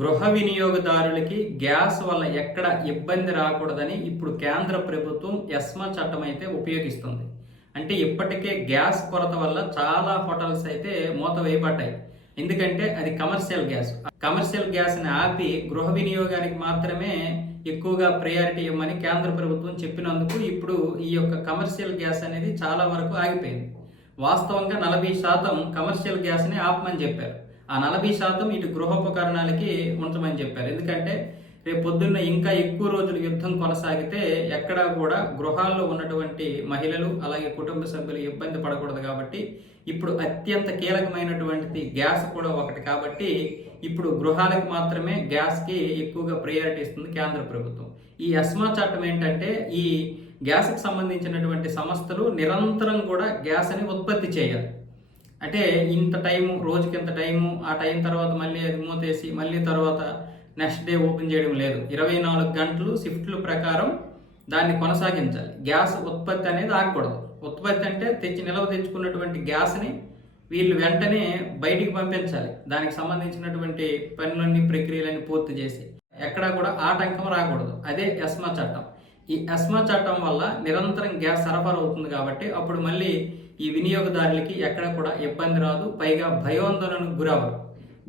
గృహ వినియోగదారులకి గ్యాస్ వల్ల ఎక్కడ ఇబ్బంది రాకూడదని ఇప్పుడు కేంద్ర ప్రభుత్వం ఎస్మా చట్టం అయితే ఉపయోగిస్తుంది. అంటే ఇప్పటికే గ్యాస్ కొరత వల్ల చాలా హోటల్స్ అయితే మూత వేయబడ్డాయి. ఎందుకంటే అది కమర్షియల్ గ్యాస్. కమర్షియల్ గ్యాస్ని ఆపి గృహ వినియోగానికి మాత్రమే ఎక్కువగా ప్రయారిటీ ఇవ్వమని కేంద్ర ప్రభుత్వం చెప్పినందుకు ఇప్పుడు ఈ యొక్క కమర్షియల్ గ్యాస్ అనేది చాలా వరకు ఆగిపోయింది. వాస్తవంగా 40% కమర్షియల్ గ్యాస్ని ఆపమని చెప్పారు. ఆ 40% ఇటు గృహోపకరణాలకి ఉంచమని చెప్పారు. ఎందుకంటే రేపు పొద్దున్న ఇంకా ఎక్కువ రోజులు యుద్ధం కొనసాగితే ఎక్కడా కూడా గృహాల్లో ఉన్నటువంటి మహిళలు అలాగే కుటుంబ సభ్యులు ఇబ్బంది పడకూడదు కాబట్టి ఇప్పుడు అత్యంత కీలకమైనటువంటిది గ్యాస్ కూడా ఒకటి కాబట్టి ఇప్పుడు గృహాలకు మాత్రమే గ్యాస్కి ఎక్కువగా ప్రయారిటీ ఇస్తుంది కేంద్ర ప్రభుత్వం. ఈ ఎస్మా చట్టం ఏంటంటే ఈ గ్యాస్కి సంబంధించినటువంటి సంస్థలు నిరంతరం కూడా గ్యాస్ని ఉత్పత్తి చేయాలి. అంటే ఇంత టైము, రోజుకి ఇంత టైము, ఆ టైం తర్వాత మళ్ళీ అది మూతేసి మళ్ళీ తర్వాత నెక్స్ట్ డే ఓపెన్ చేయడం లేదు. 24 గంటలు షిఫ్ట్లు ప్రకారం దాన్ని కొనసాగించాలి. గ్యాస్ ఉత్పత్తి అనేది ఆగకూడదు. ఉత్పత్తి అంటే నిల్వ తెచ్చుకున్నటువంటి గ్యాస్ని వీళ్ళు వెంటనే బయటికి పంపించాలి. దానికి సంబంధించినటువంటి పనులన్నీ ప్రక్రియలన్నీ పూర్తి చేసి ఎక్కడా కూడా ఆటంకం రాకూడదు. అదే ఎస్మా చట్టం. ఈ ఎస్మా చట్టం వల్ల నిరంతరం గ్యాస్ సరఫరా అవుతుంది కాబట్టి అప్పుడు మళ్ళీ ఈ వినియోగదారులకి ఎక్కడ కూడా ఇబ్బంది రాదు. పైగా భయోందోళనకు గురవరు.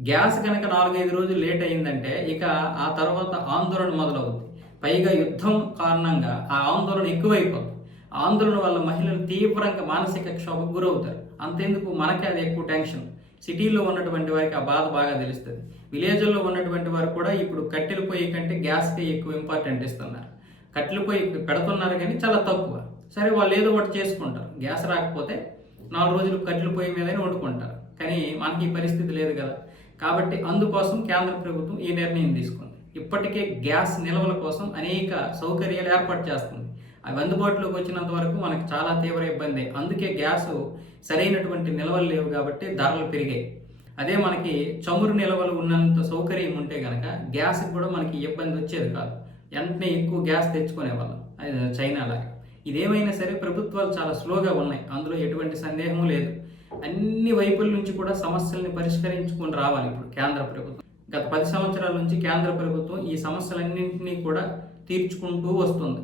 గ్యాస్ కనుక 4-5 రోజులు లేట్ అయిందంటే ఇక ఆ తర్వాత ఆందోళన మొదలవుతుంది. పైగా యుద్ధం కారణంగా ఆ ఆందోళన ఎక్కువైపోతుంది. ఆందోళన వల్ల మహిళలు తీవ్రంగా మానసిక క్షోభకు గురవుతారు. అంతేందుకు మనకే అది ఎక్కువ టెన్షన్. సిటీలో ఉన్నటువంటి వారికి ఆ బాధ బాగా తెలుస్తుంది. విలేజ్లో ఉన్నటువంటి వారు కూడా ఇప్పుడు కట్టెల పొయ్యి కంటే గ్యాస్కి ఎక్కువ ఇంపార్టెంట్ ఇస్తున్నారు. కట్టెల పొయ్యి పెడుతున్నారు కానీ చాలా తక్కువ. సరే, వాళ్ళు ఏదో ఒకటి చేసుకుంటారు. గ్యాస్ రాకపోతే 4 రోజులు కట్టెల పొయ్యి మీదనే వండుకుంటారు. కానీ మనకి ఈ పరిస్థితి లేదు కదా. కాబట్టి అందుకోసం కేంద్ర ప్రభుత్వం ఈ నిర్ణయం తీసుకుంది. ఇప్పటికే గ్యాస్ నిల్వల కోసం అనేక సౌకర్యాలు ఏర్పాటు చేస్తుంది. అవి అందుబాటులోకి వచ్చినంత వరకు మనకు చాలా తీవ్ర ఇబ్బంది. అందుకే గ్యాస్ సరైనటువంటి నిల్వలు లేవు కాబట్టి ధరలు పెరిగాయి. అదే మనకి చమురు నిల్వలు ఉన్నంత సౌకర్యం ఉంటే కనుక గ్యాస్కి కూడా మనకి ఇబ్బంది వచ్చేది కాదు. వెంటనే ఎక్కువ గ్యాస్ తెచ్చుకునే వాళ్ళం, చైనా లాగా. ఇదేమైనా సరే ప్రభుత్వాలు చాలా స్లోగా ఉన్నాయి, అందులో ఎటువంటి సందేహం లేదు. అన్ని వైపుల నుంచి కూడా సమస్యల్ని పరిష్కరించుకొని రావాలి ఇప్పుడు కేంద్ర ప్రభుత్వం. గత 10 సంవత్సరాల నుంచి కేంద్ర ప్రభుత్వం ఈ సమస్యలన్నింటినీ కూడా తీర్చుకుంటూ వస్తుంది.